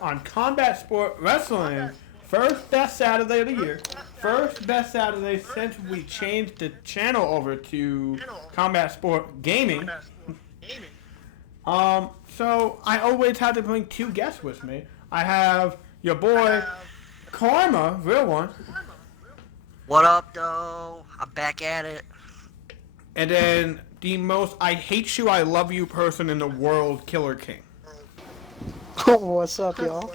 on Combat Sport Wrestling. First best Saturday of the year. First best Saturday since we changed the channel over to Combat Sport Gaming. So I always had to bring two guests with me. I have your boy Karma, real one, What up, though? I'm back at it. and then the most I hate you, I love you person in the world, Killer King. What's up, y'all?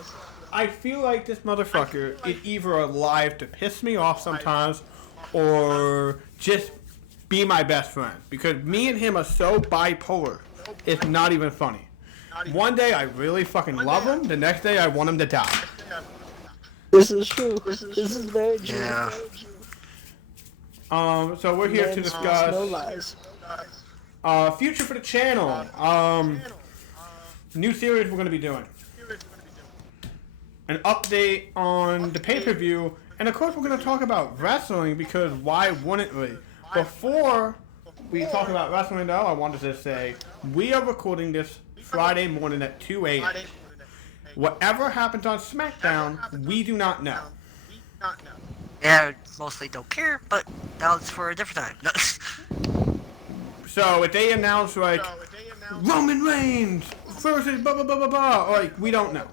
I feel like this motherfucker is either alive to piss me off sometimes or just be my best friend. Because me and him are so bipolar, it's not even funny. One day I really fucking love him, the next day I want him to die. This is true. This is very true. Yeah. So we're here to Man speaks no discuss lies. future for the channel. New series we're going to be doing. An update on the pay-per-view, and of course we're going to talk about wrestling because why wouldn't we? Before we talk about wrestling though, I wanted to say we are recording this Friday morning at 2 a.m. Whatever happens on SmackDown, we do not know. Yeah, mostly don't care, but that's for a different time. So if they announce like Roman Reigns versus blah blah blah blah blah, like we don't know.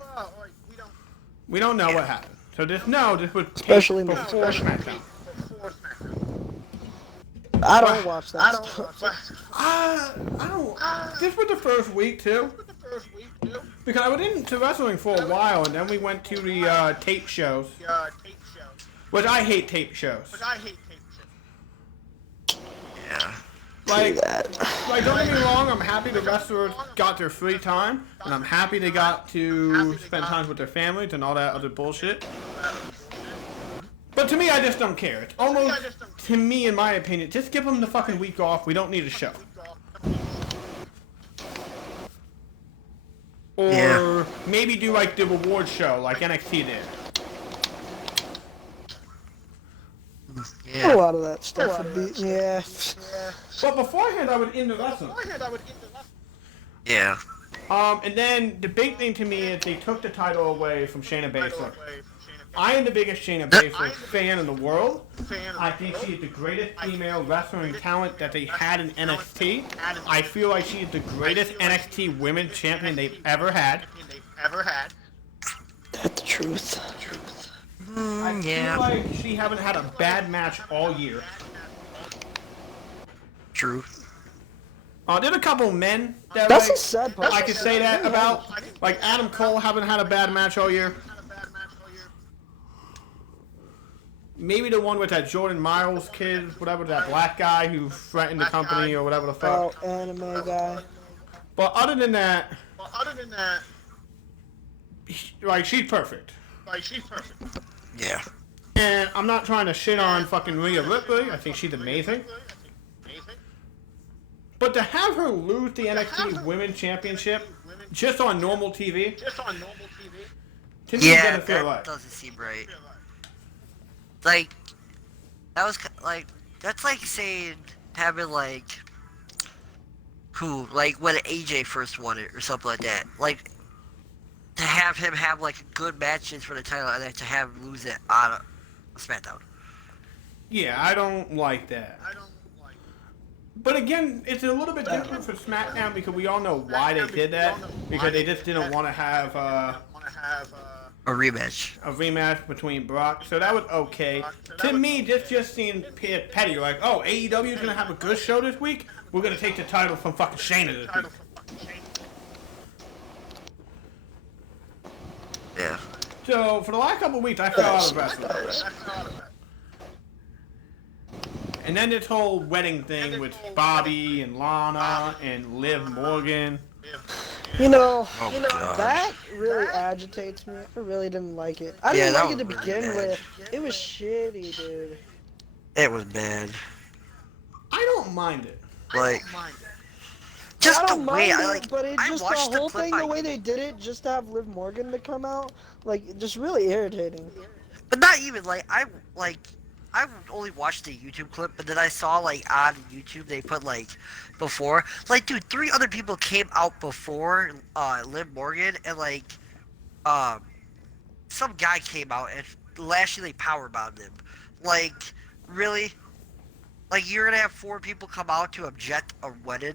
We don't know what happened. So just know this was Especially before SmackDown. I don't watch that stuff. I don't. This was the first week too. Because I was into wrestling for a while, and then we went to the tape shows. Which I hate tape shows. Yeah. Like, don't get me wrong, I'm happy the wrestlers got their free time, and I'm happy they got to spend time with their families and all that other bullshit. But to me, I just don't care. It's almost, to me, in my opinion, just give them the fucking week off. We don't need a show. Or maybe do like the reward show, like NXT did. A Yeah. lot of that stuff would be, yeah. But beforehand, I was into wrestling. Yeah. And then the big thing to me is they took the title away from Shayna Baszler. I am the biggest Shayna Baszler fan in the world. I think she is the greatest female wrestling talent that they had in NXT. I feel like she is the greatest NXT women's champion they've ever had. That's the truth. I Yeah. feel like she haven't had a bad match all year. True. There's a couple men that That's like, a sad part. I could say that about. Like Adam Cole haven't had a bad match all year. Maybe the one with that Jordan Miles kid, whatever, that black guy who threatened the company or whatever the fuck. Oh, anime guy. But other than that, like, she's perfect. Yeah. And I'm not trying to shit on fucking Rhea Ripley. I think she's amazing. But to have her lose the NXT Women's Championship just on normal TV, to me, Yeah, doesn't feel that right. doesn't seem right. Like, that was like, that's like saying having like, like when AJ first won it or something like that. Like, to have him have like good matches for the title and then to have him lose it on a SmackDown. Yeah, I don't like that. But again, it's a little bit different for SmackDown because we all know why they did that. Because they just didn't want to have A rematch. a rematch between Brock. So that was okay. To me, this just seemed petty. Like, oh, AEW is going to have a good show this week? We're going to take the title from fucking Shayna this week. Yeah. So, for the last couple of weeks, I fell out of wrestling. And then this whole wedding thing with Bobby and Lana and Liv Morgan. You know, God. that really agitates me. I really didn't like it. I didn't that like it to was really begin bad. with. It was shitty, dude. It was bad. I don't mind it. Like, just I the don't way mind I it, like. but it I just watched the whole clip thing, the on way they did it, just to have Liv Morgan to come out, like, just really irritating. But not even like I only watched the YouTube clip, but then I saw like on YouTube they put like before, like dude, 3 other people came out before Liv Morgan, and like some guy came out and Lashley powerbombed him. Like, really? Like, you're gonna have 4 people come out to object a wedding?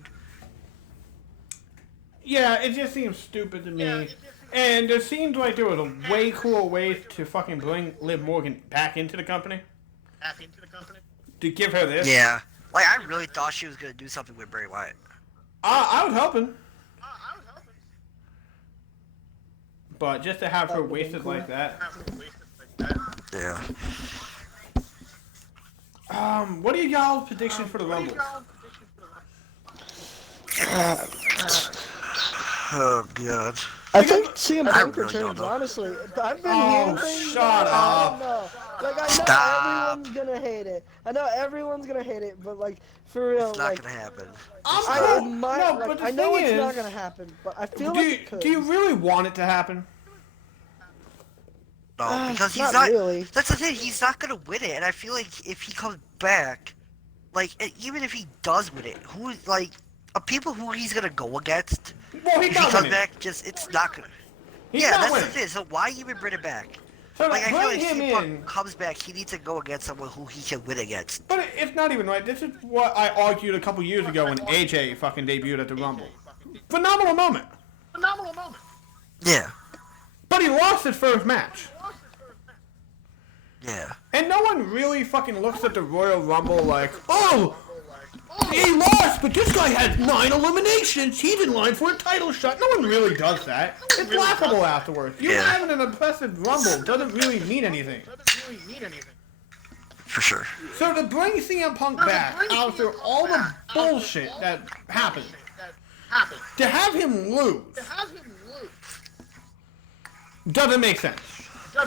Yeah, it just seems stupid to me. And it seems like there was a way cooler way to fucking bring Liv Morgan back into the company. To give her this. Yeah. Like, I really thought she was gonna do something with Bray Wyatt. I was hhoping. But just to have her wasted like that. Yeah. What are y'all's predictions for the Rumble? Oh, God. I think CM I Punk really don't returns, know. honestly. I've been Oh, hearing things. shut I up. don't know. Like, I know Stop. everyone's gonna hate it. I know everyone's gonna hate it, but, like, for real, It's not like, gonna happen. I admire, No, like, but the I know thing it's is, not gonna happen, but I feel do like you, it could. do you really want it to happen? No, because he's not not. really. That's the thing. He's not gonna win it, and I feel like if he comes back, like even if he does win it, who like people who he's gonna go against? Well, he's If he not comes winning. back, it's not gonna. He's Yeah, not that's winning. the thing. So why even bring it back? So Like I feel bring like him if in. Punk comes back, he needs to go against someone who he can win against. But it's not even right. This is what I argued a couple years ago when AJ fucking debuted at the Rumble. Phenomenal moment. Yeah, But he lost his first match. yeah. And no one really fucking looks at the Royal Rumble like, oh, he lost, but this guy has 9 eliminations. He's in line for a title shot. No one really does that. It's laughable afterwards. You Yeah. having an impressive Rumble doesn't really mean anything. For sure. So to bring CM Punk back after all the bullshit that happened, to have him lose, doesn't make sense. No,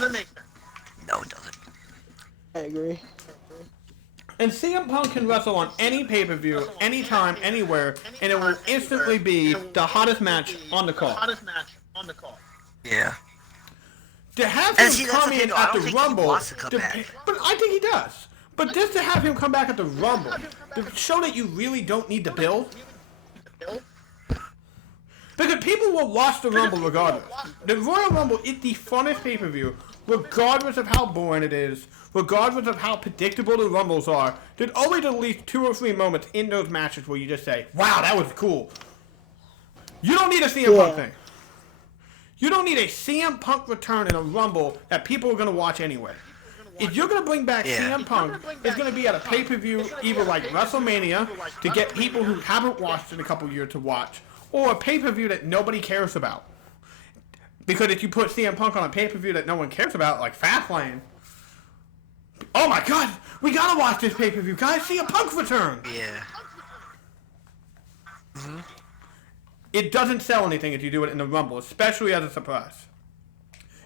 it doesn't. I agree. And CM Punk can wrestle on any pay-per-view, anytime, anywhere, and it will instantly be the hottest match on the card. Yeah. To have him And see, that's come the thing, in though, I at don't the think he Rumble, wants to come back. but I think he does. But just to have him come back at the Rumble, to show that you really don't need to build. Because people will watch the Rumble regardless. The Royal Rumble is the funnest pay-per-view, regardless of how boring it is, regardless of how predictable the Rumbles are. There's always at least 2 or 3 moments in those matches where you just say, wow, that was cool. You don't need a CM Punk thing. You don't need a CM Punk return in a Rumble that people are going to watch anyway. If you're going to bring back CM Punk, it's going to be at a pay-per-view either like WrestleMania to get people who haven't watched in a couple years to watch, or a pay-per-view that nobody cares about. Because if you put CM Punk on a pay-per-view that no one cares about, like Fastlane, oh my god, we gotta watch this pay-per-view, guys, CM Punk return! Yeah. It doesn't sell anything if you do it in the Rumble, especially as a surprise.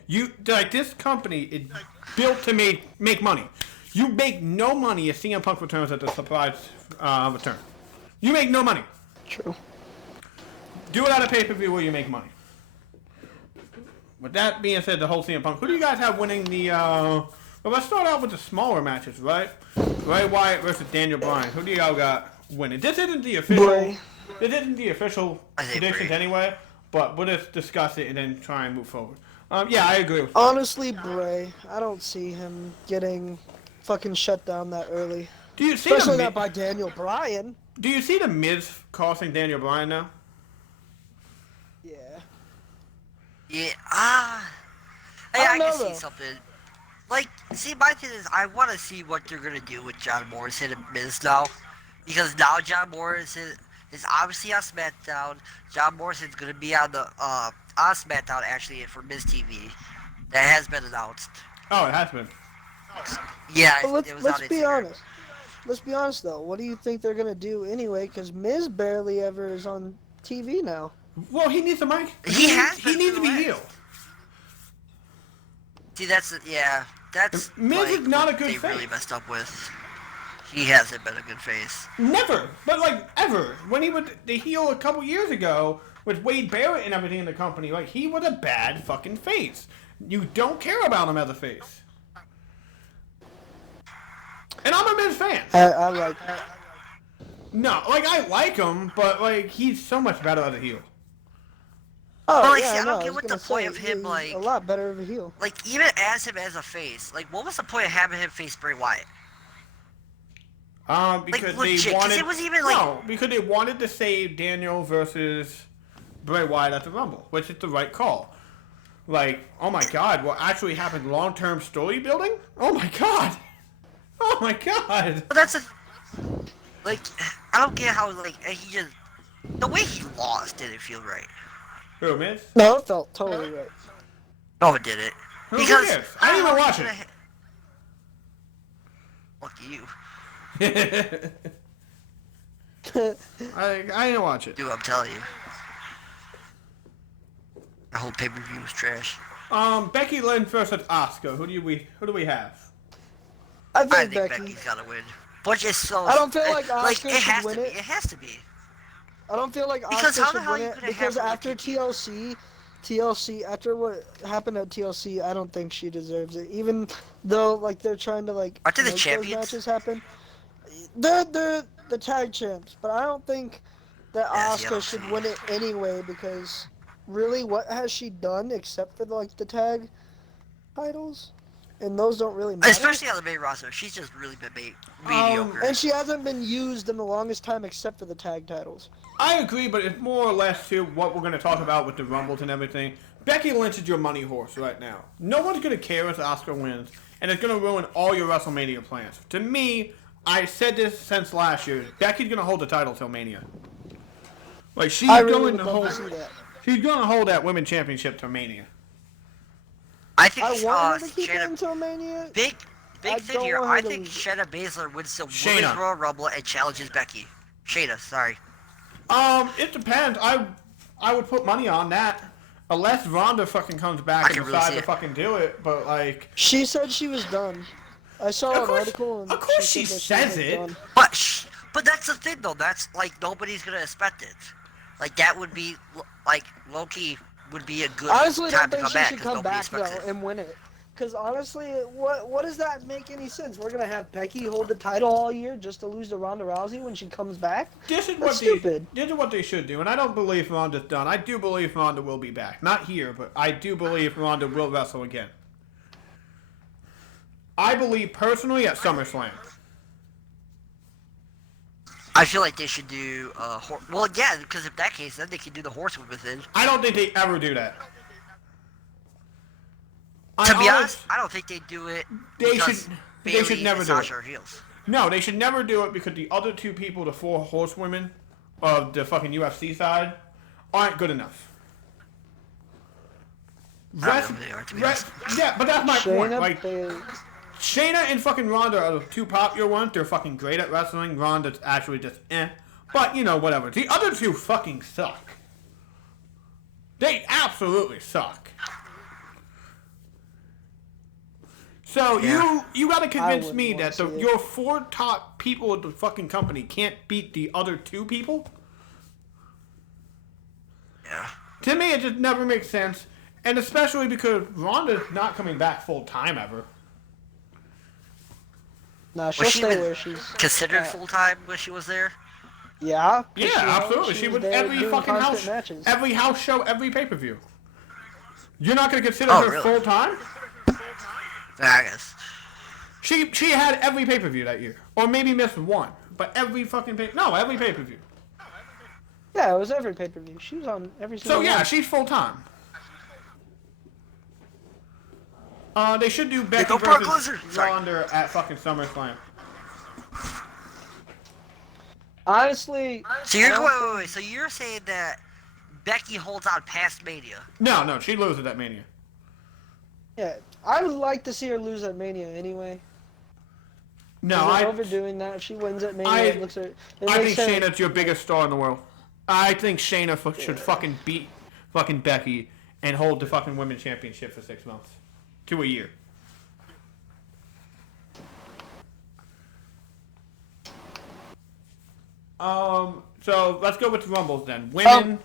This company is built to make money. You make no money if CM Punk returns at the surprise return. You make no money. True. Do it at a pay-per-view where you make money. With that being said, the whole CM Punk, who do you guys have winning the, well, let's start out with the smaller matches, right? Bray Wyatt versus Daniel Bryan. Who do y'all got winning? This isn't the official, Bray. this isn't the official I think predictions Bray. anyway, but we'll just discuss it and then try and move forward. Yeah, I agree with you. Honestly, Bray. I don't see him getting fucking shut down that early. Do you see Especially the not by Daniel Bryan. Do you see the Miz crossing Daniel Bryan now? Yeah. Yeah. Hey, I I don't know, can see though. something. Like, see, my thing is, I want to see what they're gonna do with John Morrison and Miz now, because now John Morrison is obviously on SmackDown. John Morrison's gonna be on the on SmackDown actually for Miz TV. That has been announced. Oh, it has been. Yeah, But it was let's on be Instagram. honest. Let's be honest though. What do you think they're gonna do anyway? Because Miz barely ever is on TV now. Well, he needs a mic. He has He been needs for to be the last- healed. See, that's Miz is like, not a what good they really face. messed up with. He hasn't been a good face. Never, but like ever. When he was the heel a couple years ago with Wade Barrett and everything in the company, like he was a bad fucking face. You don't care about him as a face. And I'm a Miz fan. I like that. No, like I like him, but like he's so much better as a heel. Oh, But, like, yeah, see, I I know. don't I get was what the gonna point say, of him, he's like, a lot better of a heel. even as him as a face. Like, what was the point of having him face Bray Wyatt? Because Like, they legit, because wanted it was even, like... no, because they wanted to save Daniel versus Bray Wyatt at the Rumble, which is the right call. Like, oh my God, what actually happened? Long-term story building? Oh my God, oh my God. But that's a... Like, I don't get how, like, he just... The way he lost didn't feel right. Who, Miz? No, it felt totally right. No, it didn't. Who Because... cares? I didn't even watch it. Fuck you. I didn't watch it. Dude, I'm telling you. The whole pay-per-view was trash. Becky Lynch versus Asuka. Who do we have? I I think think Becky. Becky's gotta win. But it's so... I don't feel like Asuka it has should win to be. it. It has to be. I don't feel like Because how Asuka the should hell win you it gonna because have her after keep you? TLC, after what happened at TLC, I don't think she deserves it. Even though like they're trying to like Aren't they the make champions? those matches happen. They're the tag champs, but I don't think that Yeah, see, I Asuka don't should see. win it anyway because really, what has she done except for like the tag titles? And those don't really matter. Especially on the main roster. She's just really been mediocre. And she hasn't been used in the longest time except for the tag titles. I agree, but it's more or less to what we're going to talk about with the Rumbles and everything. Becky Lynch is your money horse right now. No one's going to care if Asuka wins, and it's going to ruin all your WrestleMania plans. To me, I said this since last year. Becky's going to hold the title till Mania. Like she's I really going would to love hold. to see that. She's going to hold that Women's Championship till Mania. I think I want her to keep it Shayna... until Mania. Big I thing don't here. want her I to think lose it. Shayna Baszler wins the Shayna. Women's Royal Rumble and challenges Becky. Shayna, sorry. It depends. I would put money on that. Unless Ronda fucking comes back I and can really decides see to it. fucking do it, but like, She said she was done. I saw Of an course- article and of course she said that says was it. done. But that's the thing though. That's like nobody's gonna expect it. Like that would be like Loki would be a good Honestly, I time don't to think come she back should because come nobody back though expects it. and win it. Because honestly, what does that make any sense? We're gonna have Becky hold the title all year just to lose to Ronda Rousey when she comes back? this is That's stupid. This is what they should do, and I don't believe Ronda's done. I do believe Ronda will be back. Not here, but I do believe Ronda will wrestle again. I believe personally at SummerSlam. I feel like they should do well, yeah, because if that case, then they can do the horsewoman thing. I don't think they ever do that. To be honest, I don't think they do it. They because should- they should Bayley never and do it. Sasha are heels. No, they should never do it because the other two people, the four horsewomen of the fucking UFC side, aren't good enough. I don't know who they are, to be honest. Yeah, but that's my point. Shayna Like, Baszler. Shayna and fucking Ronda are the two popular ones. They're fucking great at wrestling. Ronda's actually just eh. But, you know, whatever. The other two fucking suck. They absolutely suck. So Yeah. you gotta convince wouldn't me wanna that see it. your four top people at the fucking company can't beat the other two people? Yeah. To me, it just never makes sense. And especially because Ronda's not coming back full time ever. Nah, she'll Was she stay even where she's considered at. full time when she was there? Yeah. 'cause Yeah, she- absolutely. She was would there every doing fucking constant house, matches. every house show, every pay per view. You're not gonna consider Oh, her really? full time? Yeah, I guess. She had every pay per view that year, or maybe missed one, but every fucking every pay per view. Yeah, it was every pay per view. She was on every single So yeah, one. she's full time. They should do Becky go Brock versus Lesnar. Sorry. Ronda at fucking SummerSlam. Honestly, So you're wait. So you're saying that Becky holds on past Mania? No, she loses at Mania. yeah, I would like to see her lose at Mania anyway. No, 'Cause they're I overdoing that. If she wins at Mania, I- it looks at. I think Shayna's your biggest star in the world. I think Shayna should fucking beat fucking Becky and hold the fucking women's championship for 6 months to a year. So let's go with the Rumbles then. Women,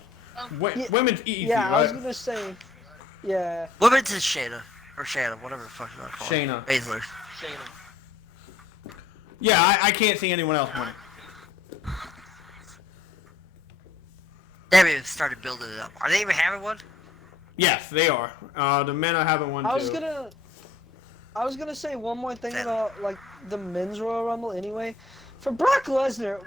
yeah, women's easy, Yeah, I was right? gonna say. Yeah. Women's is Shayna or Shanna, whatever the fuck you want to call Shayna. it. Baszler. Yeah, I can't see anyone else winning. They haven't even started building it up. Are they even having one? Yes, they are. The men are having one I too. was gonna say one more thing about like the men's Royal Rumble anyway. For Brock Lesnar,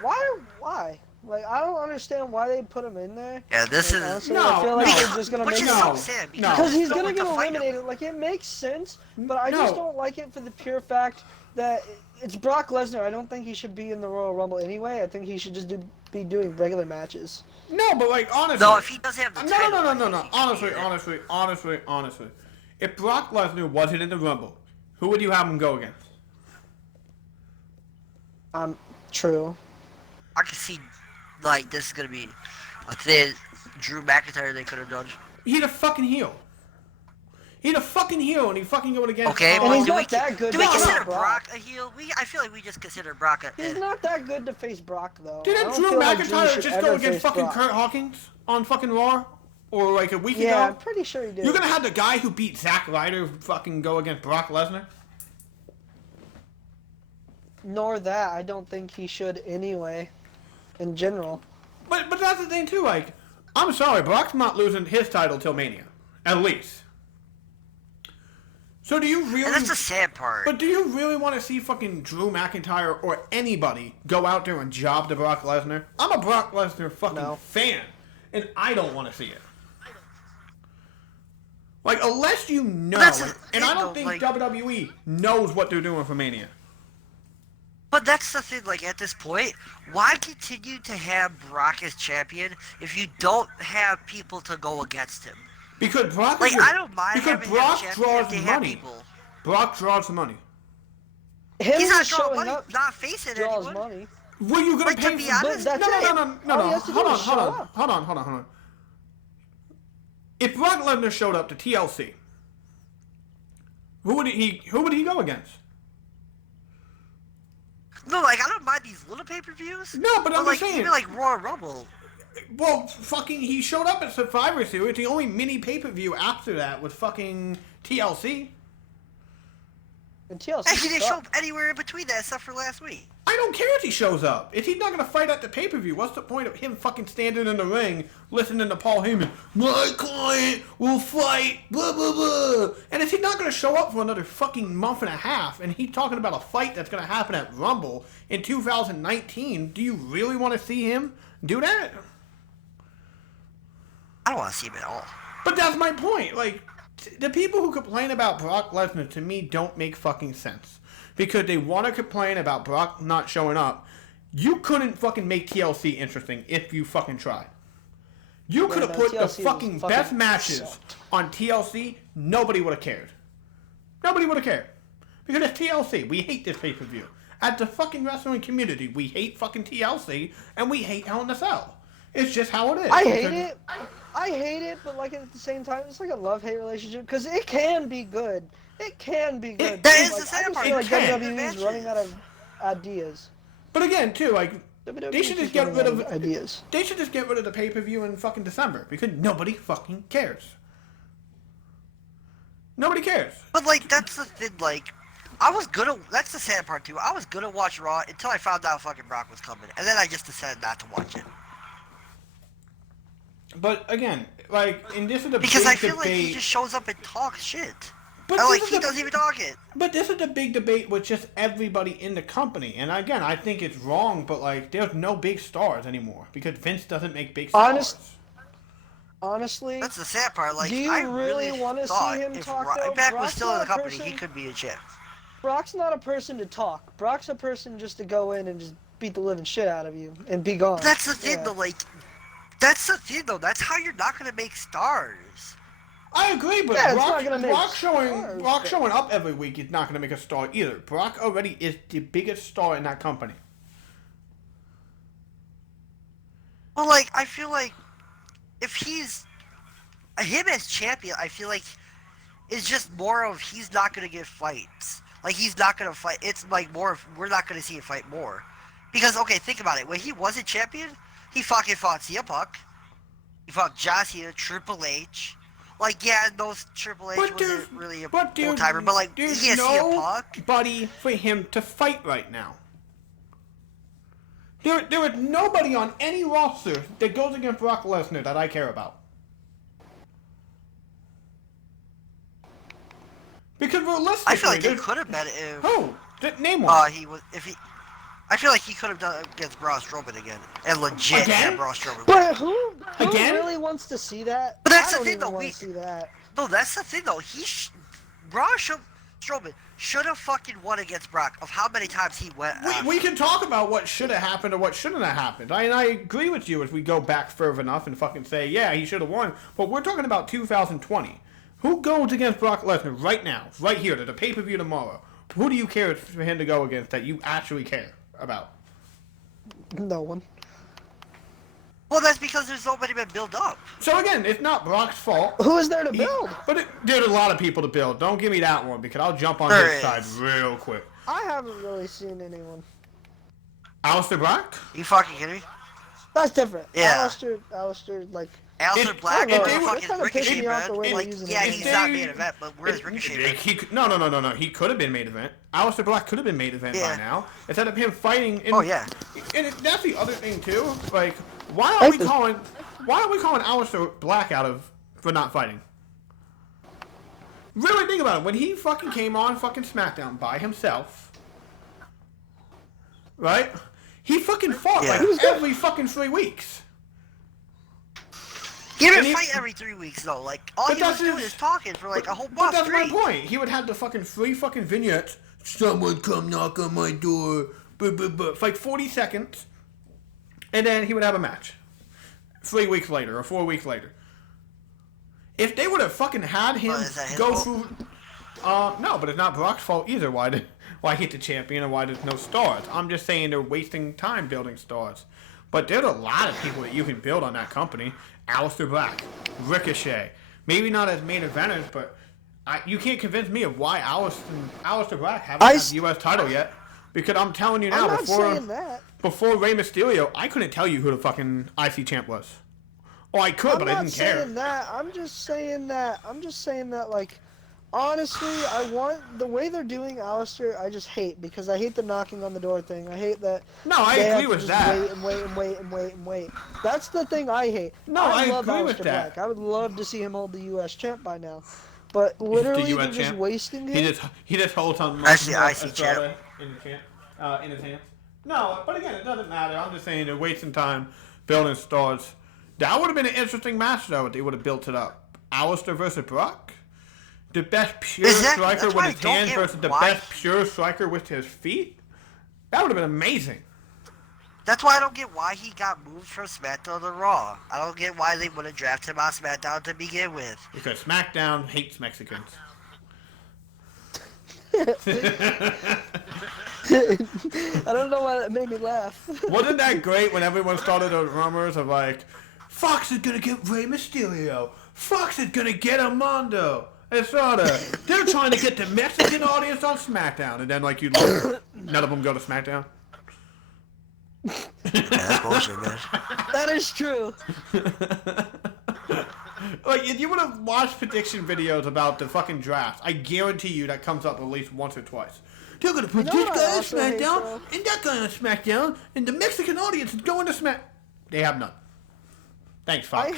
why? Like I don't understand why they put him in there. Yeah, this Like, is honestly, No, I feel like no. they're just gonna which make is him so sad because he's no gonna one get to fight him. eliminated. Like it makes sense, but I just No. don't like it for the pure fact that it's Brock Lesnar. I don't think he should be in the Royal Rumble anyway. I think he should just be doing regular matches. No, but like honestly. No, if he does have the No, title, no, no, I no, think no. he should be in it. Honestly. If Brock Lesnar wasn't in the Rumble, who would you have him go against? True. I can see, like, this is gonna be a thin Drew McIntyre they could have done. He's a fucking heel. He's a fucking heel, and he fucking going against. Okay, And but he's do we, not that good do we to consider face Brock a heel? I feel like we just consider Brock a. He's not that good to face Brock though. I Didn't don't Drew feel like Drew McIntyre should just ever go against face fucking Brock. Kurt Hawkins on fucking Raw, or like a week Yeah, I'm ago? pretty sure he did. You're gonna have the guy who beat Zack Ryder fucking go against Brock Lesnar? Nor that, I don't think he should anyway. In general. But that's the thing too. Like, I'm sorry, Brock's not losing his title till Mania, at least. So do you really? And that's the sad part. But do you really want to see fucking Drew McIntyre or anybody go out there and job to Brock Lesnar? I'm a Brock Lesnar fucking fan, and I don't want to see it. Like, unless you know, and I don't think WWE knows what they're doing for Mania. But that's the thing, like, at this point, why continue to have Brock as champion if you don't have people to go against him? Because Brock, Like, I don't mind because having Brock him champion draws if they have money. people. Brock draws the money. Him He's not just drawing showing money, up not facing draws anyone. money. Were you gonna Like, to pay be for? honest, that's it. No. All he has to do is show up. Hold on. If Brock Lesnar showed up to TLC, who would he go against? No, like, I don't mind these little pay-per-views. No, but I'm like, just saying. even like Royal Rumble. Well, fucking, he showed up at Survivor Series. The only mini pay-per-view after that was fucking TLC. And TLC And he didn't show sucked. up anywhere in between that except for last week. I don't care if he shows up. If he's not gonna fight at the pay-per-view, what's the point of him fucking standing in the ring listening to Paul Heyman? My client will fight, blah, blah, blah. And if he's not gonna show up for another fucking month and a half, and he's talking about a fight that's gonna happen at Rumble in 2019, do you really want to see him do that? I don't want to see him at all. But that's my point. Like, the people who complain about Brock Lesnar, to me, don't make fucking sense. Because they want to complain about Brock not showing up. You couldn't fucking make TLC interesting if you fucking tried. You could have put the fucking best matches on TLC. Nobody would have cared. Nobody would have cared. Because it's TLC. We hate this pay-per-view. At the fucking wrestling community, we hate fucking TLC, and we hate Hell in a Cell. It's just how it is. I hate it. I hate it, but like at the same time, it's like a love-hate relationship because it can be good. It can be good. That is like, the sad I just part. feel like It can. WWE's running out of ideas. But again, too, like, WWE they should is just get running rid out of ideas. They should just get rid of the pay-per-view in fucking December because nobody fucking cares. Nobody cares. But like, that's the thing. Like, that's the sad part too. I was gonna watch Raw until I found out fucking Brock was coming, and then I just decided not to watch it. But again, like, and this is the Because big I feel debate. like he just shows up and talks shit. But And this like, is he the- doesn't even talk it. But this is the big debate with just everybody in the company. And again, I think it's wrong, but like, there's no big stars anymore because Vince doesn't make big stars. Honestly, That's the sad part. Like, Do you I really wanna see thought him if talk, though? Impact was Brock's still in the not a company, he person- could be a champ. Brock's not a person to talk. Brock's a person just to go in and just beat the living shit out of you and be gone. But that's the thing, Yeah. though. Like, that's the thing, though. That's how you're not gonna make stars. I agree, but Yeah, it's Brock, not gonna make Brock showing stars, Brock but- showing up every week is not going to make a star either. Brock already is the biggest star in that company. Well, like, I feel like if he's him as champion, I feel like it's just more of he's not gonna get fights. Like, he's not gonna fight. It's like more of we're not gonna see him fight more. Because okay, think about it. When he wasn't champion, he fucking fought CM Punk. He fought John Cena, Triple H. Like, yeah, those Triple H wasn't really a full timer, but like he has CM Punk. nobody for him to fight right now. There is nobody on any roster that goes against Brock Lesnar that I care about. Because realistically, I feel like he could have been if. Who? Name one. He was if he. I feel like he could have done it against Braun Strowman again, and legit Again? had Braun Strowman. But who Again? really wants to see that? But that's I the don't thing, even though, want we- to see that. No, that's the thing though. Braun Strowman should have fucking won against Brock. Of how many times he went. We can talk about what should have happened or what shouldn't have happened. I agree with you if we go back further enough and fucking say, yeah, he should have won. But we're talking about 2020. Who goes against Brock Lesnar right now, right here, to the pay-per-view tomorrow? Who do you care for him to go against that you actually care about? No one. Well, that's because there's nobody been built up. So again, it's not Brock's fault. Who is there to build? But there's a lot of people to build. Don't give me that one because I'll jump on There his is. side real quick. I haven't really seen anyone. Aleister Black? You fucking kidding me? That's different. Yeah. Alistair, like, Aleister Black I don't and know, they it fucking kinda pissed Ricochet, me off man. the way they're Like, using yeah, it. he's If not they- main event, but where's Ricochet, man? No. He could have been main event. Aleister Black could have been main event by Yeah. now. Instead of him fighting. Oh, yeah. And that's the other thing too. Like, why are we calling Aleister Black for not fighting? Really think about it. When he fucking came on fucking SmackDown by himself, right? He fucking fought Yeah. like every fucking 3 weeks. He And didn't he- fight every 3 weeks, though. Like, all But he was that's doing his- is talking for, like, a whole But month that's my straight. point. He would have the fucking 3 fucking vignettes. Someone come knock on my door. For like 40 seconds. And then he would have a match. 3 weeks later or 4 weeks later. If they would have fucking had him Well, is that his go fault? through... no, but it's not Brock's fault either. Why he's the champion and why there's no stars. I'm just saying they're wasting time building stars. But there's a lot of people that you can build on that company. Aleister Black, Ricochet. Maybe not as main eventers, but you can't convince me of why Aleister Black haven't had the U.S. title yet. Because I'm telling you now, I'm not saying that. before Rey Mysterio, I couldn't tell you who the fucking IC champ was. Oh, I could, but I didn't care. I'm not saying that. I'm just saying that, like, honestly, I want the way they're doing Alistair. I just hate because I hate the knocking on the door thing. I hate that. No, I they have agree to with just that. Wait. That's the thing I hate. No, I love agree with Aleister that. Black. I would love to see him hold the U.S. champ by now, but literally US they're just champ. wasting him. He just holds on That's the Mark IC Estrada in his hands. No, but again, it doesn't matter. I'm just saying they're wasting time building stars. That would have been an interesting match though if they would have built it up. Aleister versus Brock. The best pure striker that's with why his I don't hands get versus the why- best pure striker with his feet. That would have been amazing. That's why I don't get why he got moved from SmackDown to Raw. I don't get why they would have drafted him on SmackDown to begin with. Because SmackDown hates Mexicans. I don't know why that made me laugh. Wasn't that great when everyone started those rumors of like, Fox is gonna get Rey Mysterio, Fox is gonna get Armando, Estrada. They're trying to get the Mexican audience on SmackDown, and then like you, none of them go to SmackDown. Yeah, that's bullshit, man. That is true. Like if you would have watched prediction videos about the fucking draft, I guarantee you that comes up at least once or twice. They're gonna put You know this what I guy on also hate, SmackDown though? and that guy on SmackDown, and the Mexican audience is going to Smack. They have none. Thanks, Fox.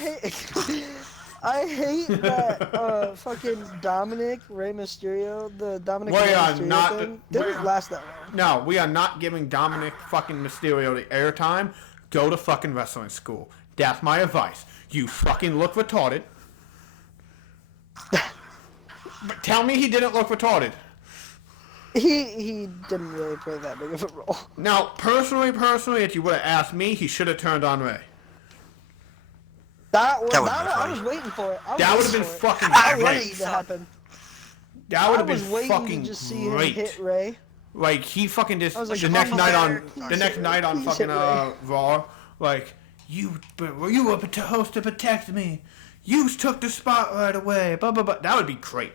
I hate that fucking Dominic Rey Mysterio, the Dominic We Rey are Mysterio not- thing we didn't are- last that long. No, we are not giving Dominic fucking Mysterio the airtime. Go to fucking wrestling school. That's my advice. You fucking look retarded. But tell me he didn't look retarded. He didn't really play that big of a role. Now, personally, if you would have asked me, he should have turned on Ray. That would've been I funny. was waiting for it. That would have been fucking I really wanted great. it to happen. That would I have was been waiting fucking to just see him great. hit Ray. Like he fucking just I was like, the next "Come night on, on please the next hit night Ray. on Please fucking hit Ray." Raw, like you were supposed to protect me. You took the spot right away. Blah blah blah. That would be great.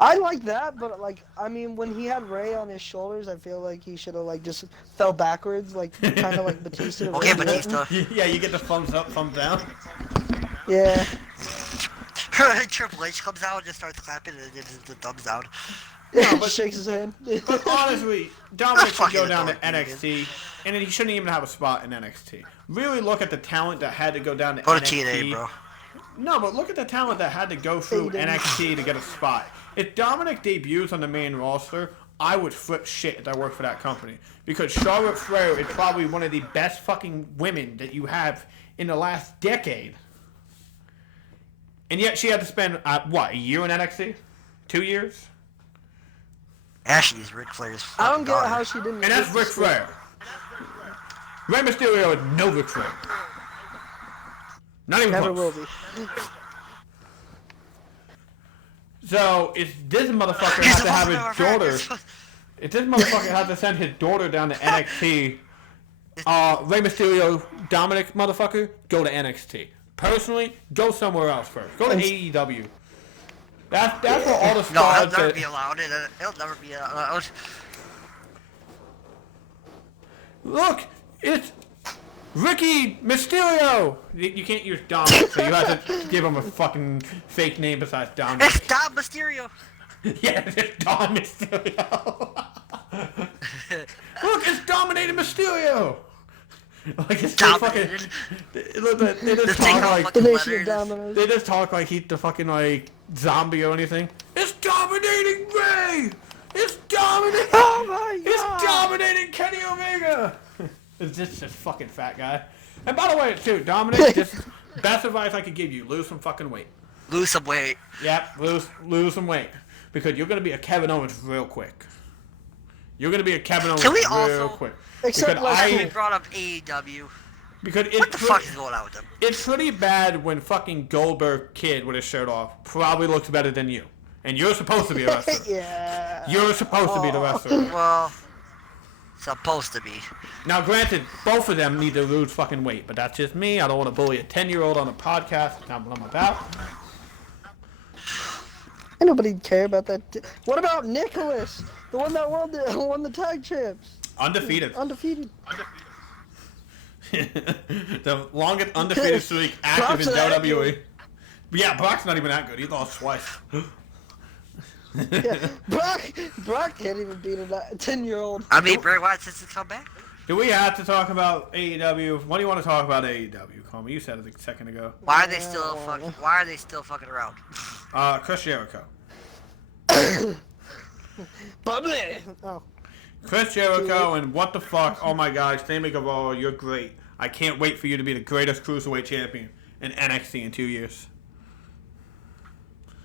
I like that, but like, I mean, when he had Ray on his shoulders, I feel like he should have like just fell backwards, like kind of like Batista. Okay, Randy Orton. Batista. Yeah, you get the thumbs up, thumbs down. Yeah. Triple H comes out and just starts clapping and gives the thumbs down. No, but- shakes his hand. But honestly, Dominic should go Fucking down to adult, dude. NXT. And then he shouldn't even have a spot in NXT. Really look at the talent that had to go down to Go to NXT. TNA, bro. No, but look at the talent that had to go through NXT to get a spot. If Dominic debuts on the main roster, I would flip shit if I worked for that company. Because Charlotte Flair is probably one of the best fucking women that you have in the last decade. And yet she had to spend, a year in NXT? 2 years? Ashley's Ric Flair's I don't fucking get daughter. how she didn't. And that's get the Ric split. Flair. Rey Mysterio is no Ric Flair. Not even Never close. will be. So, if this motherfucker He's has to have supposed his to daughter... If this motherfucker has to send his daughter down to NXT, Rey Mysterio, Dominic motherfucker, go to NXT. Personally, go somewhere else first. Go to AEW. That's where all the No, he'll stars never that... be allowed. He'll never be allowed. Look, it's Ricky Mysterio. You can't use Dominic, so you have to give him a fucking fake name besides Dominic. It's Dom Mysterio. Yeah, it's Dom Mysterio. Look, it's Dominated Mysterio. Like it's so fucking. Dominated. They just Just take talk out like The fucking Nation of letters. Dominos. they just talk like he's the fucking like zombie or anything. It's dominating Ray. It's dominating. Oh my It's god! dominating Kenny Omega. It's just a fucking fat guy. And by the way, too, Dominic, just best advice I could give you: lose some fucking weight. Lose some weight. Yep, lose some weight because you're gonna be a Kevin Owens real quick. You're gonna be a Kevin Owens Can we real also- quick. Except because less We cool. brought up AEW. because What the fuck is going on with them? it's pretty bad when fucking Goldberg kid with his shirt off probably looks better than you, and you're supposed to be a wrestler. Yeah. You're supposed to be the wrestler. Well, supposed to be. Now, granted, both of them need to lose fucking weight, but that's just me. I don't want to bully a 10-year-old on a podcast. That's not what I'm about. Ain't nobody care about that. What about Nicholas? The one that won the tag champs. Undefeated. Undefeated. The longest undefeated streak active in Brock's not WWE. Yeah, Brock's not even that good. He lost twice. Yeah. Brock can't even beat a 10-year-old. I mean, Bray Wyatt since his comeback. Do we have to talk about AEW? What do you want to talk about AEW, Coleman? You said it a second ago. Why are they still fucking? Why are they still fucking around? Chris Jericho. Bubbly. Oh. Chris Jericho and what the fuck? Oh my God, Sammy Guevara, you're great. I can't wait for you to be the greatest cruiserweight champion in NXT in 2 years.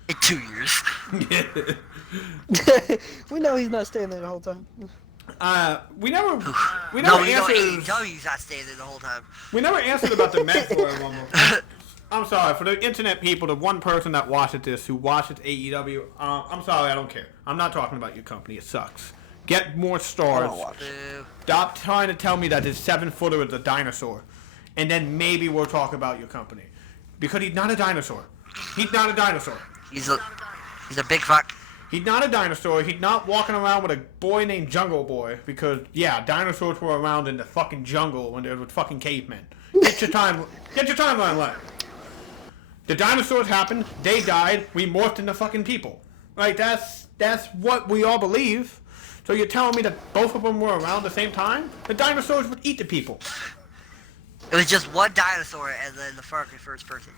In 2 years. We know he's not staying there the whole time. We never No, we know answered. AEW's not staying there the whole time. We never answered about the Men's Royal Rumble. I'm sorry for the internet people. The one person that watches this who watches AEW. I'm sorry, I don't care. I'm not talking about your company. It sucks. Get more stars. Boo. Stop trying to tell me that this 7-footer is a dinosaur, and then maybe we'll talk about your company, because he's not a dinosaur. He's not a dinosaur. He's a big fuck. He's not a dinosaur. He's not walking around with a boy named Jungle Boy, because yeah, dinosaurs were around in the fucking jungle when there was fucking cavemen. Get your timeline right. The dinosaurs happened. They died. We morphed into fucking people. Right? That's what we all believe. So you're telling me that both of them were around the same time? The dinosaurs would eat the people. It was just one dinosaur and then the fucking first person.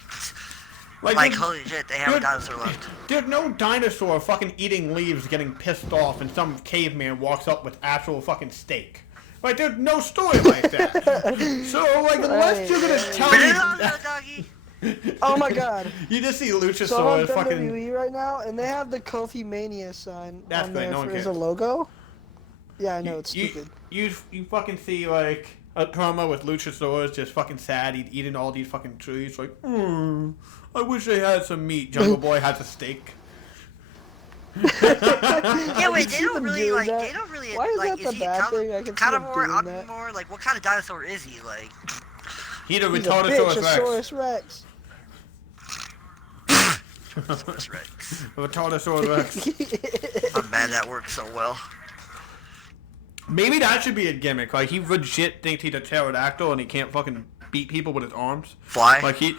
Like there's- holy shit, they have a dude, dinosaur left. There's no dinosaur fucking eating leaves getting pissed off and some caveman walks up with actual fucking steak. Like, there's no story like that. So, like, unless you're gonna tell Put me it on that, there, doggy. Oh my god. you just see So I'm on Luchasaurus fucking... WWE right now, and they have the Kofi Mania sign That's on great, there no one as a cares. logo. Yeah, I know, it's you, stupid. you fucking see, like, a promo with Luchasaurus just fucking sad, he'd eating all these fucking trees, like, I wish they had some meat. Jungle Boy has a steak. Yeah, wait, they see don't them really doing like. that? They don't really Why is like. that the he bad thing? I can see them carnivore, doing that. omnivore? Like, what kind of dinosaur is he? Like, He's a He's a Retardosaurus Rex. bitch, Rex. that's right. A Retardosaurus Rex. I'm mad that works so well. Maybe that should be a gimmick. Like, he legit thinks he's a pterodactyl and he can't fucking beat people with his arms. Fly? Like, he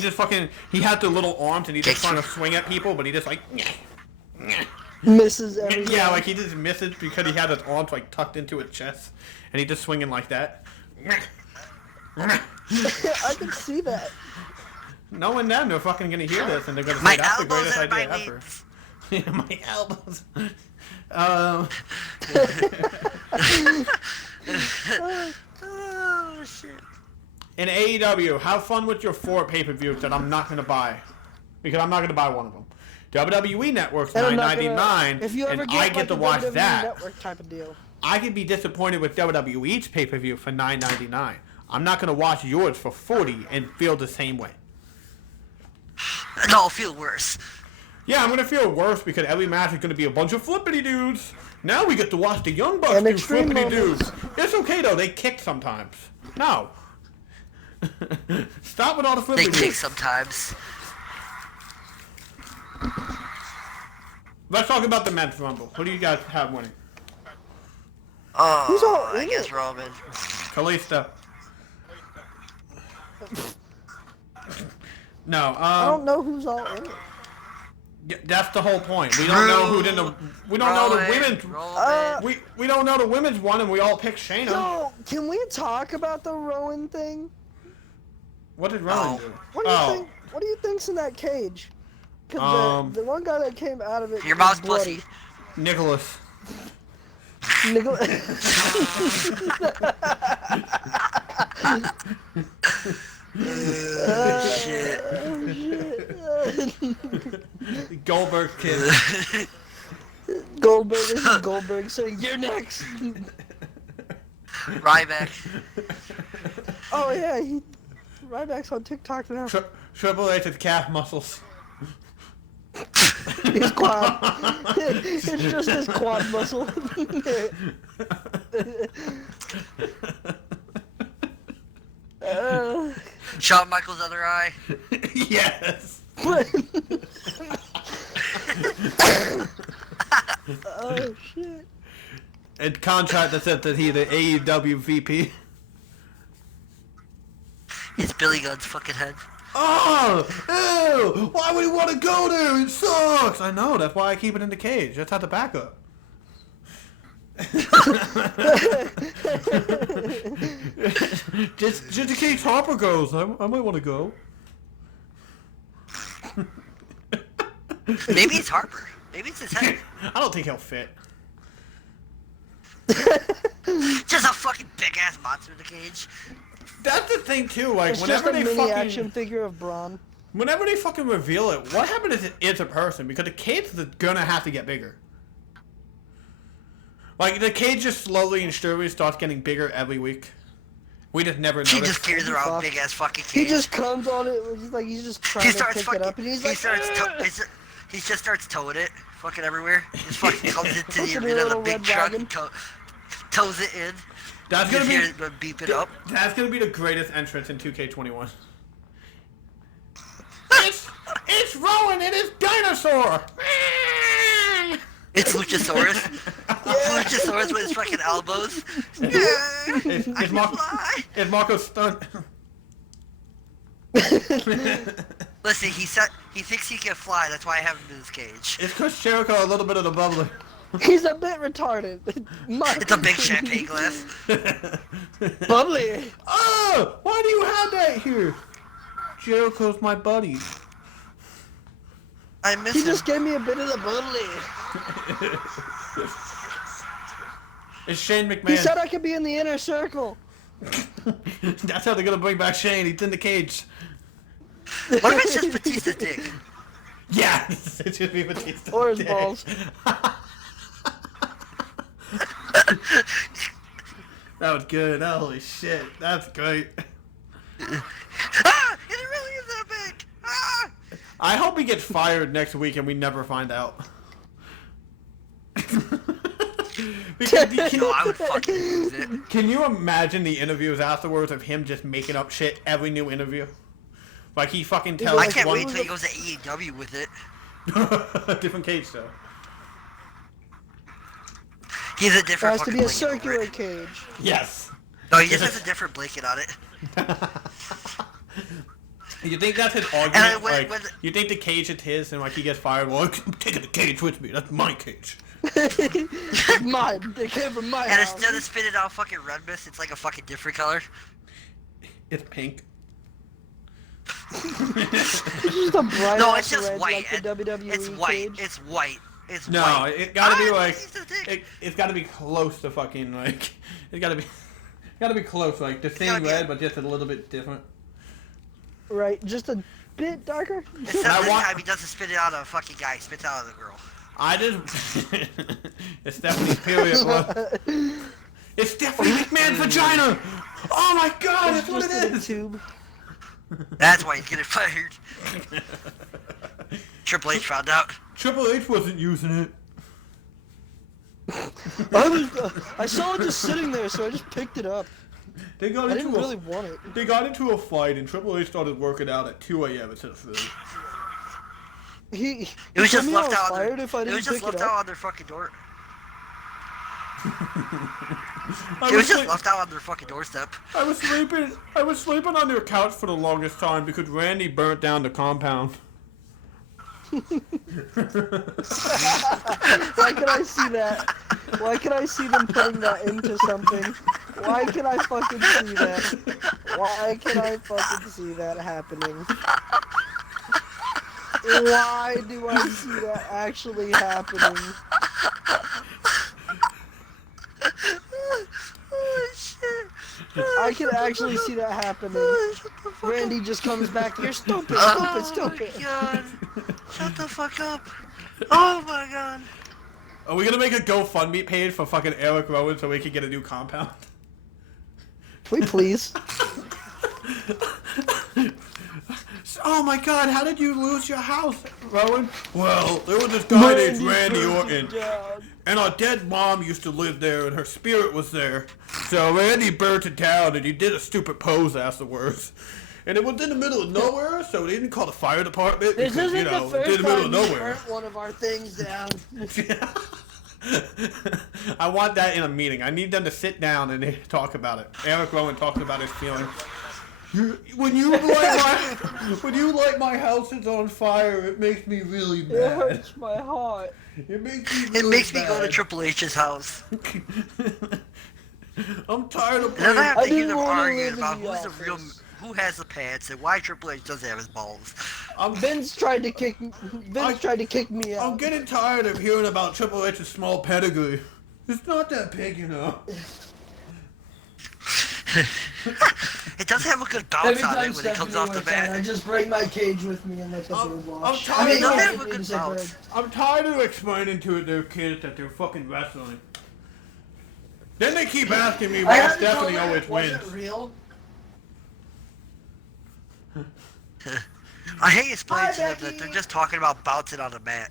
just fucking, he had the little arms and he's just Kicks trying to you. swing at people, but he just like, Misses every Yeah, time. like he just misses because he had his arms like tucked into his chest, and he just swinging like that. I can see that. No one then they're fucking gonna hear this, and they're gonna say My that's the elbows greatest and my idea ever. knees. Yeah, my elbows. Um, Oh shit. in AEW, have fun with your 4 pay-per-views that I'm not gonna buy, because I'm not gonna buy one of them. WWE Network's And I'm not gonna- $9.99, if you ever and get, I get like, to a watch WWE that. Network type of deal. I could be disappointed with WWE's pay-per-view for $9.99. I'm not gonna watch yours for $40 and feel the same way. No, I'll feel worse. Yeah, I'm gonna feel worse because every match is gonna be a bunch of flippity dudes. Now we get to watch the Young Bucks And do Extreme flippity Moments. dudes. It's okay though, they kick sometimes. No. Stop with all the They flippity kick dudes. sometimes. Let's talk about the men's rumble. Who do you guys have winning? Oh, Who's all I in guess it? Roman. Kalista. No, I don't know who's all in it. that's the whole point. We don't know who didn't. We don't know the Roman, women's. Roman. We don't know the women's one, and we all picked Shayna. Yo, can we talk about the Rowan thing? What did Roman Oh. do? What do you think? What do you think's in that cage? Cause the one guy that came out of it. Your was mom's bloody. pussy. Nicholas. Shit. Goldberg kid. Goldberg, this is Goldberg saying, "You're next." Ryback. Oh yeah, Ryback's on TikTok now. Triple H's calf muscles. His quad. It's just his quad muscle. Shawn Michaels' other eye. Yes. Oh shit. And contract that said that he the AEW VP. It's Billy Gunn's fucking head. Oh, ew! Why would he want to go there? It sucks. I know. That's why I keep it in the cage. That's how the backup. just in case Harper goes, I might want to go. Maybe it's Harper. Maybe it's his head. I don't think he'll fit. Just a fucking big ass monster in the cage. That's the thing too. Like It's just whenever a they mini fucking action figure of Braun. whenever they fucking reveal it, what happened is it's a person because the cage is gonna have to get bigger. Like the cage just slowly and surely starts getting bigger every week. We just never He noticed. just carries around Fuck. big ass fucking He cage. just comes on it. He's just trying He to starts pick fucking. it up, and he's he like, starts. "Ugh!" He just starts towing it, fucking everywhere. He just fucking comes into Puts the it in a arena of the little big red truck wagon. and tows it in. That's You gonna just be hear it beep it up. That's gonna be the greatest entrance in 2K21. It's Rowan and his dinosaur. It's Luchasaurus. Luchasaurus with his fucking elbows. Yeah, It's, I can fly. it's Marco stunt. Listen, he thinks he can fly. That's why I have him in his cage. It's Chris Jericho, a little bit of the bubbler. He's a bit retarded. It's a big champagne glass. Bubbly. Oh, why do you have that here? Jericho's my buddy. I miss He him. just gave me a bit of the bubbly. It's Shane McMahon. He said I could be in the inner circle. That's how they're gonna bring back Shane. He's in the cage. What if it's just Batista's dick? Yeah, it should be Batista. Or his balls. That was good. Holy shit, that's great. Ah! It really is that big! Ah! I hope he gets fired next week and we never find out. Because No, I would fucking lose it. can you imagine the interviews afterwards of him just making up shit every new interview? Like he fucking tells I can't one wait till he goes to AEW with it. different cage though. He's a There different has to fucking be a blanket over circular it. cage. Yes. No, he just has a different blanket on it. You think that's his And argument? when, Like, you think the cage is his, and like he gets fired? Well, I'm taking the cage with me. That's my cage. Mine. They came from my and house. instead of spitting out fucking red mist, it's like a fucking different color. It's pink. It's just a bright No, ass it's just red, white. like the WWE It's white. cage. It's white. It's No, white. it gotta be like He's the dick. it's gotta be close to fucking like it gotta be close, like the gotta same be- red but just a little bit different. Right, just a bit darker. Instead I of this want- time, he doesn't spit it out of a fucking guy. He spits out of the girl. I just it's Stephanie's period. Look. It's Stephanie McMahon's vagina. Oh my god, that's what just it in a is. tube. That's why he's getting fired. Triple H found out. Triple H wasn't using it. I saw it just sitting there, so I just picked it up. They got I into didn't a really want it. they got into a fight and Triple H started working out at 2 a.m. instead of 3. He It was told just me I left out. fired if I It didn't was just pick left it out up. on their fucking door. I It was just sleep- left out on their fucking doorstep. I was sleeping on their couch for the longest time because Randy burnt down the compound. Why can I see that? Why can I see them putting that into something? Why can I fucking see that? Why can I fucking see that happening? Why do I see that actually happening? Oh shit. I can actually see that happening. Randy just comes back. You're stupid, Oh stupid, my stupid. god. Shut the fuck up. Oh my god. Are we gonna make a GoFundMe page for fucking Eric Rowan so we can get a new compound? Please. Oh my god, how did you lose your house, Rowan? Well, there was this guy named Randy Randy Orton. down. And our dead mom used to live there, and her spirit was there. So Randy burnt it down, and he did a stupid pose afterwards. And it was in the middle of nowhere, so they didn't call the fire department This because, isn't you know, the it's in first the middle time of you nowhere. burnt one of our things down. I want that in a meeting. I need them to sit down and they talk about it. Eric Rowan talks about his feelings. When you light my house is on fire, it makes me really It mad. hurts my heart. It makes me It really makes me go to mad. Triple H's house. I'm tired of And then I playing. have I to hear didn't them wanna arguing live in about the who's the real, office. who has the pants, and why Triple H doesn't have his balls. Vince tried to kick me I'm out. getting tired of hearing about Triple H's small pedigree. It's not that big, you know. It doesn't have a good bounce on it when it comes off the I mat. just bring my cage with me and let the I'm- bird I'm watch. tired of- Doesn't I have a mean, good insect bounce. bird. I'm tired of explaining to their kids that they're fucking wrestling. Then they keep asking me I why had to tell Stephanie them always it wasn't wins. real. I hate explaining Hi, to them that Becky. they're just talking about bouncing on the mat.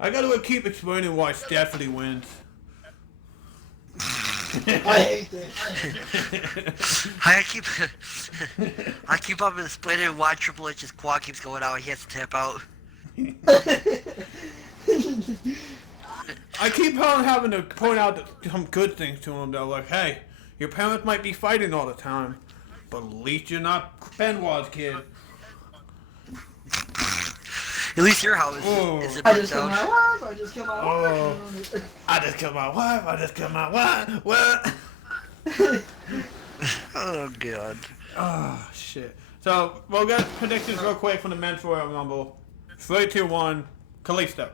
I gotta keep explaining why Stephanie wins. I hate this. I keep on explaining why Triple H's quad keeps going out and he has to tap out. I keep on having to point out some good things to him though, like, hey, your parents might be fighting all the time, but at least you're not Benoit's kid. At least your house Oh. isn't I burnt just killed down. my wife. I just killed my Oh. wife. I just killed my wife, I just killed my wife, what? Oh god. Oh, shit. So, we'll get predictions real quick from the men's Royal Rumble. 3, 2, 1, Kalisto.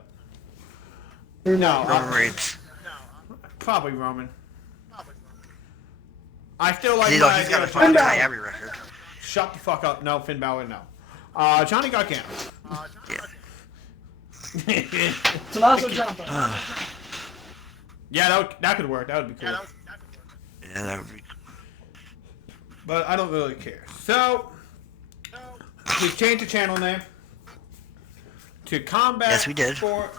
No, Roman Reigns. probably Roman. I still like You know, my he's got a idea fucking of- Miami record. Shut the fuck up. No, Finn Balor, no. Johnny Gargano. Yeah. Tommaso Ciampa. Yeah, that could work. That would be cool. Yeah, that would be... But I don't really care. So, we changed the channel name to Combat Yes, we did. Sport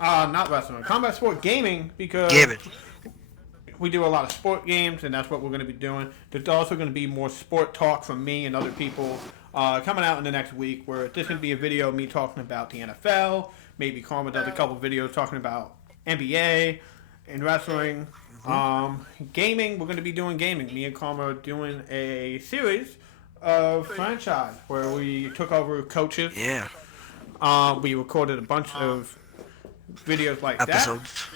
not Wrestling. Combat Sport Gaming because Give it. we do a lot of sport games, and that's what we're going to be doing. There's also going to be more sport talk from me and other people coming out in the next week, where this going to be a video of me talking about the NFL. Maybe Karma does a couple videos talking about NBA and wrestling. Gaming, we're going to be doing gaming. Me and Karma are doing a series of franchise where we took over coaches. Yeah. We recorded a bunch of videos like Episodes.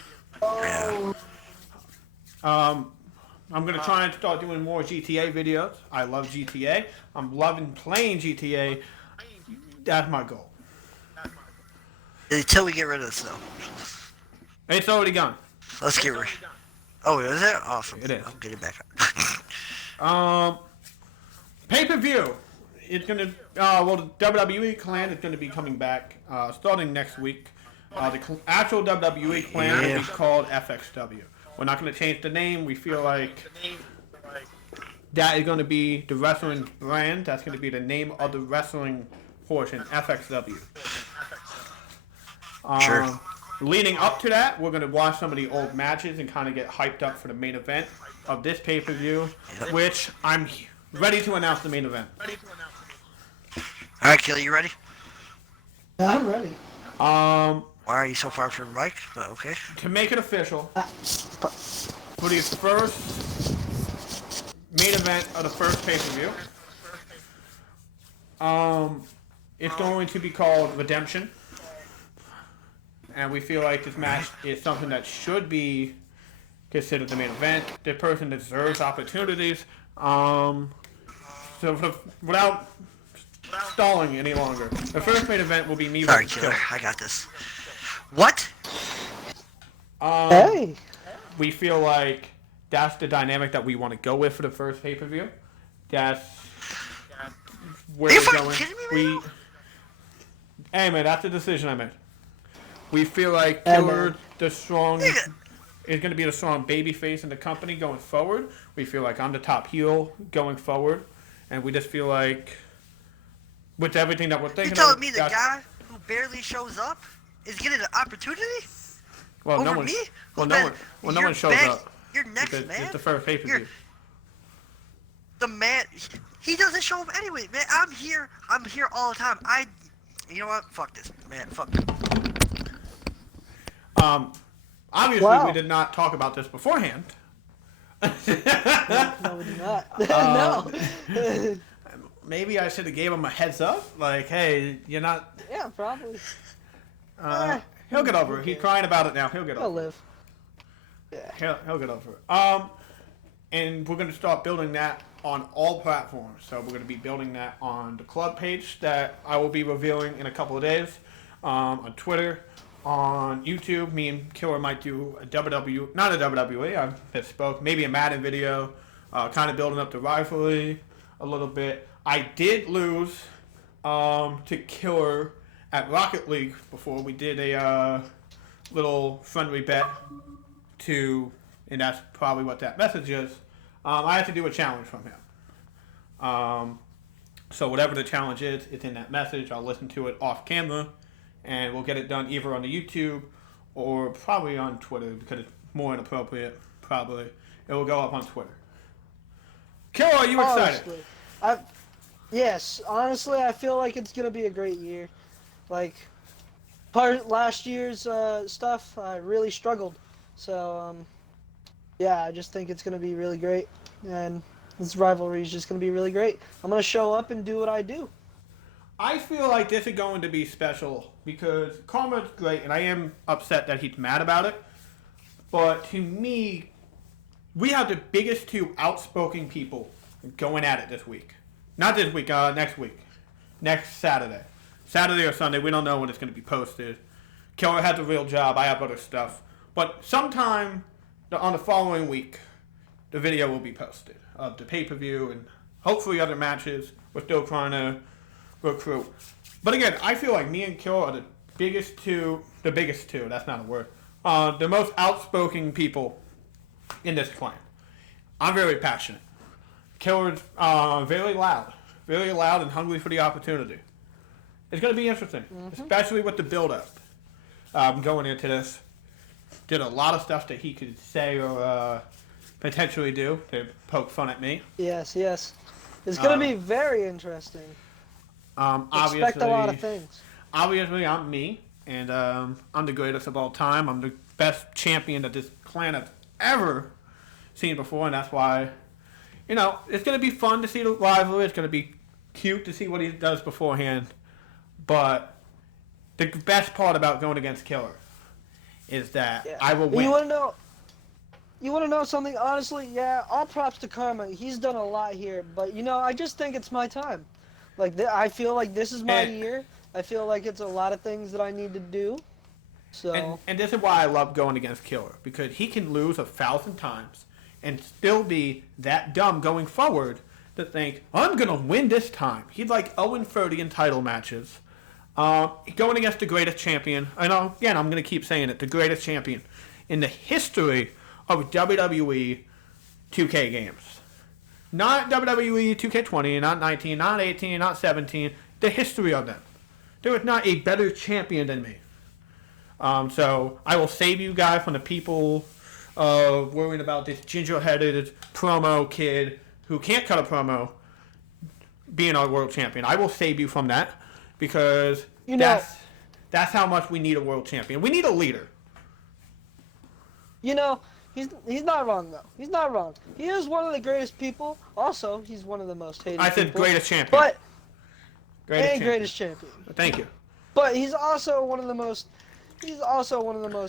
Yeah. that. I'm gonna try and start doing more GTA videos. I love GTA. I'm loving playing GTA. That's my goal. Until we get rid of the snow. It's already gone. Let's get rid. Oh, is it? Awesome. It is. I'm getting back Um, pay-per-view. It's gonna well, the WWE clan is gonna be coming back starting next week. The actual WWE clan will be called FXW. We're not gonna change the name. We feel like that is gonna be the wrestling brand. That's gonna be the name of the wrestling portion, FXW. Sure. Leading up to that, we're going to watch some of the old matches and kind of get hyped up for the main event of this pay-per-view, which I'm ready to announce the main event. Alright, Kelly, you ready? Yeah, I'm ready. Why are you so far from the mic? But okay. To make it official, for the first main event of the first pay-per-view, it's going to be called Redemption. And we feel like this match is something that should be considered the main event. The person deserves opportunities. So without stalling any longer, the first main event will be me Sorry, versus Killer. Killer. I got this. What? Hey. We feel like that's the dynamic that we want to go with for the first pay-per-view. That's where Are you we're fucking going. kidding me right Hey man, that's the decision I made. We feel like Hey, Killer, man. the strong, Nigga. is going to be the strong baby face in the company going forward. We feel like I'm the top heel going forward, and we just feel like with everything that we're You thinking, telling of, me the that's- guy who barely shows up is getting an opportunity well, over no one, me? well, Who's no been- one, well, no you're one shows back- up You're next, because man. it's the first pay per You're- view. The man, he doesn't show up anyway, man. I'm here all the time. You know what? Fuck this, man. Fuck. Obviously, Wow. we did not talk about this beforehand. No, we do not. No. Maybe I should have gave him a heads up, like, hey, you're not. Yeah, probably. He'll get over it. He's crying about it now. He'll get He'll over it. live. Yeah. He'll get over it. And we're going to start building that on all platforms. So we're going to be building that on the club page that I will be revealing in a couple of days, on Twitter, on YouTube. Me and Killer might do a not a WWE, I misspoke, maybe a Madden video, kind of building up the rivalry a little bit. I did lose to Killer at Rocket League before. We did a little friendly bet and that's probably what that message is. I had to do a challenge from him. So whatever the challenge is, it's in that message. I'll listen to it off camera, and we'll get it done either on the YouTube or probably on Twitter because it's more inappropriate. Probably it will go up on Twitter. Killer, are you excited? Honestly, yes. Honestly, I feel like it's gonna be a great year. Like, last year's stuff, I really struggled. So, yeah, I just think it's going to be really great. And this rivalry is just going to be really great. I'm going to show up and do what I do. I feel like this is going to be special because Karma's great, and I am upset that he's mad about it. But to me, we have the biggest two outspoken people going at it this week. Not this week, next week. Next Saturday. Saturday or Sunday, we don't know when it's going to be posted. Killer has a real job, I have other stuff. But sometime on the following week, the video will be posted of the pay-per-view and hopefully other matches. We're still trying to recruit. But again, I feel like me and Killer are the biggest two, that's not a word, the most outspoken people in this clan. I'm very passionate. Killer's very loud and hungry for the opportunity. It's going to be interesting, especially with the build-up going into this. Did a lot of stuff that he could say or potentially do to poke fun at me. Yes. It's going to be very interesting. Obviously, Expect a lot of things. Obviously, I'm me, and I'm the greatest of all time. I'm the best champion that this clan has ever seen before, and that's why, it's going to be fun to see the rivalry. It's going to be cute to see what he does beforehand, but the best part about going against Killer is that I will win. You want to know something? Honestly, yeah, all props to Karma. He's done a lot here, but I just think it's my time. Like I feel like this is my year. I feel like it's a lot of things that I need to do. So and this is why I love going against Killer, because he can lose 1,000 times and still be that dumb going forward to think, I'm going to win this time. He's like 0-30 in title matches. Going against the greatest champion. I know, again, I'm going to keep saying it, the greatest champion in the history of WWE 2K games. Not WWE 2K20, not 19, not 18, not 17. The history of them. There is not a better champion than me. So I will save you guys from the people worrying about this ginger-headed promo kid who can't cut a promo being our world champion. I will save you from that because that's how much we need a world champion. We need a leader. He's not wrong, though. He's not wrong. He is one of the greatest people. Also, he's one of the most hated people. I said greatest champion. Greatest champion. Thank you. But he's also one of the most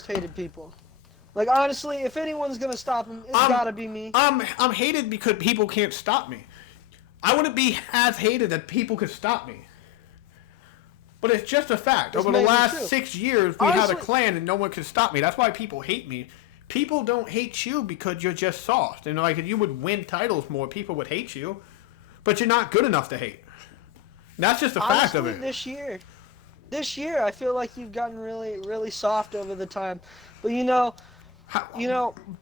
hated people. Like, honestly, if anyone's going to stop him, it's got to be me. I'm hated because people can't stop me. I wouldn't be as hated that people could stop me. But it's just a fact. Over the last 6 years, we had a clan and no one could stop me. That's why people hate me. People don't hate you because you're just soft. And like if you would win titles more, people would hate you. But you're not good enough to hate. And that's just a fact of it. This year, I feel like you've gotten really, really soft over the time. But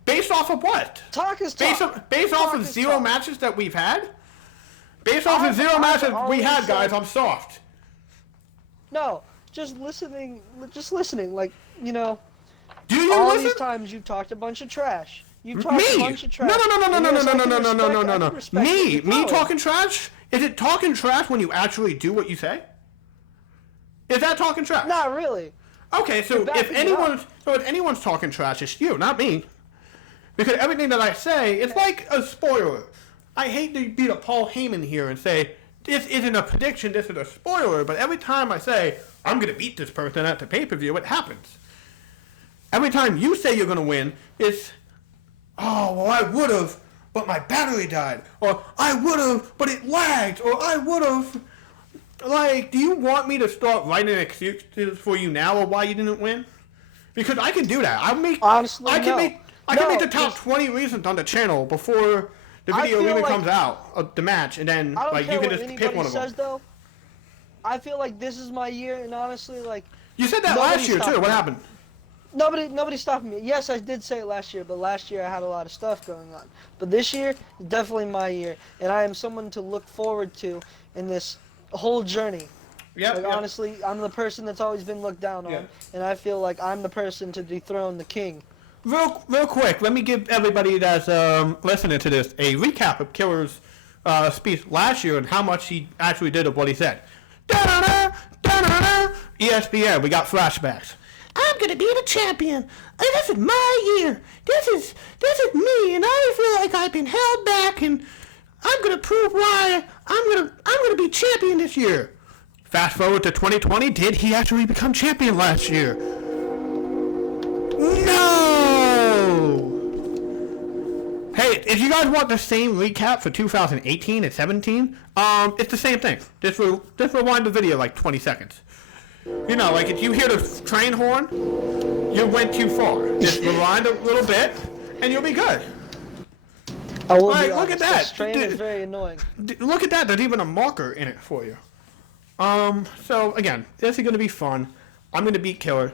based off of what? Talk is talk. Based off of zero matches that we've had? Based off of zero matches we had, guys, I'm soft. No, just listening, like, Do you all listen? these times you've talked a bunch of trash. You've Me? talked a bunch of trash. No. Me talking trash? Is it talking trash when you actually do what you say? Is that talking trash? Not really. Okay, so if anyone's talking trash, it's you, not me. Because everything that I say is like a spoiler. I hate to be the Paul Heyman here and say, this isn't a prediction, this is a spoiler, but every time I say, I'm going to beat this person at the pay-per-view, it happens. Every time you say you're going to win, it's, oh, well, I would have, but my battery died. Or, I would have, but it lagged. Or, I would have. Like, do you want me to start writing excuses for you now or why you didn't win? Because I can do that. I can make the top 20 reasons on the channel before the video even comes out of the match, and then like you can just pick one of them. Though, I feel like this is my year, and honestly, like you said that last year too. What happened? Nobody stopped me. Yes, I did say it last year, but last year I had a lot of stuff going on. But this year, definitely my year, and I am someone to look forward to in this whole journey. Yep. Honestly, I'm the person that's always been looked down on, and I feel like I'm the person to dethrone the king. Real quick, let me give everybody that's listening to this a recap of Killer's speech last year and how much he actually did of what he said. Da-da-da, da-da-da. ESPN, we got flashbacks. I'm gonna be the champion. This is my year. This is me, and I feel like I've been held back, and I'm gonna prove why I'm gonna be champion this year. Fast forward to 2020, did he actually become champion last year? No! Hey, if you guys want the same recap for 2018 and 17, it's the same thing. Just rewind the video like 20 seconds. You know, like if you hear the train horn, you went too far. Just rewind a little bit, and you'll be good. Like, look at that. This train is very annoying. Look at that. There's even a marker in it for you. So again, this is gonna be fun. I'm gonna beat Killer.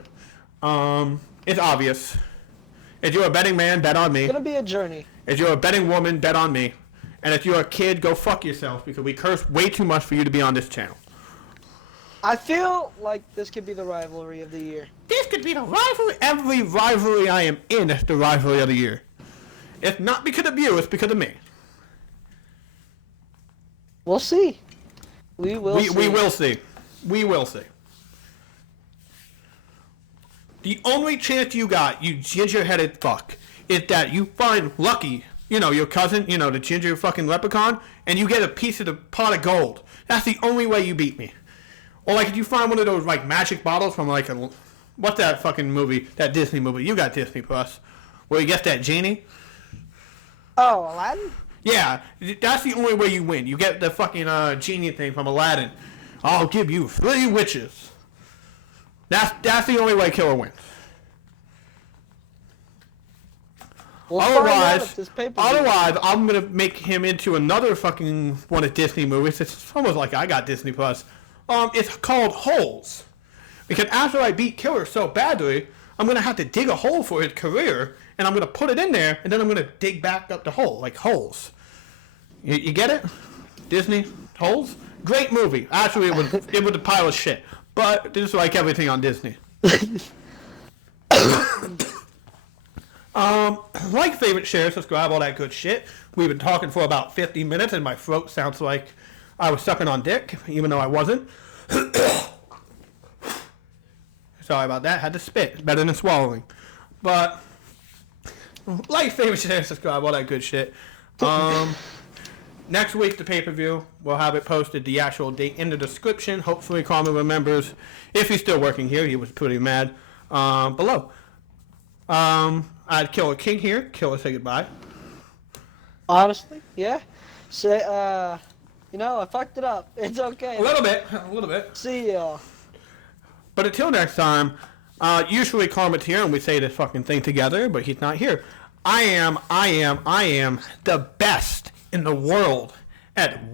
It's obvious. If you're a betting man, bet on me. It's gonna be a journey. If you're a betting woman, bet on me. And if you're a kid, go fuck yourself because we curse way too much for you to be on this channel. I feel like this could be the rivalry of the year. This could be the rivalry. Every rivalry I am in is the rivalry of the year. It's not because of you, it's because of me. We'll see. We will see. We will see. We will see. The only chance you got, you ginger-headed fuck, is that you find Lucky, your cousin, the ginger fucking leprechaun, and you get a piece of the pot of gold. That's the only way you beat me. Or like if you find one of those like magic bottles from like a, what's that fucking movie? That Disney movie. You got Disney Plus, where you get that genie. Oh, Aladdin? Yeah, that's the only way you win. You get the fucking genie thing from Aladdin. I'll give you 3 wishes. That's the only way Killer wins. We'll find out Otherwise, if this pay-per-view- I'm gonna make him into another fucking one of Disney movies. It's almost like I got Disney Plus. It's called Holes, because after I beat Killer so badly, I'm gonna have to dig a hole for his career, and I'm gonna put it in there, and then I'm gonna dig back up the hole like Holes. You get it? Disney Holes, great movie. Actually, it was a pile of shit, but just like everything on Disney. Like, favorite, share, subscribe, all that good shit. We've been talking for about 50 minutes, and my throat sounds like I was sucking on dick, even though I wasn't. Sorry about that. Had to spit. It's better than swallowing. But like, favorite, share, subscribe, all that good shit. Next week, the pay-per-view. We'll have it posted, the actual date in the description. Hopefully, Carmen remembers. If he's still working here, he was pretty mad. Below. I'd Killer King here. Killer, say goodbye. Honestly, yeah. Say, I fucked it up. It's okay. A little bit. See y'all. But until next time, usually Carmen's here and we say this fucking thing together, but he's not here. I am the best in the world at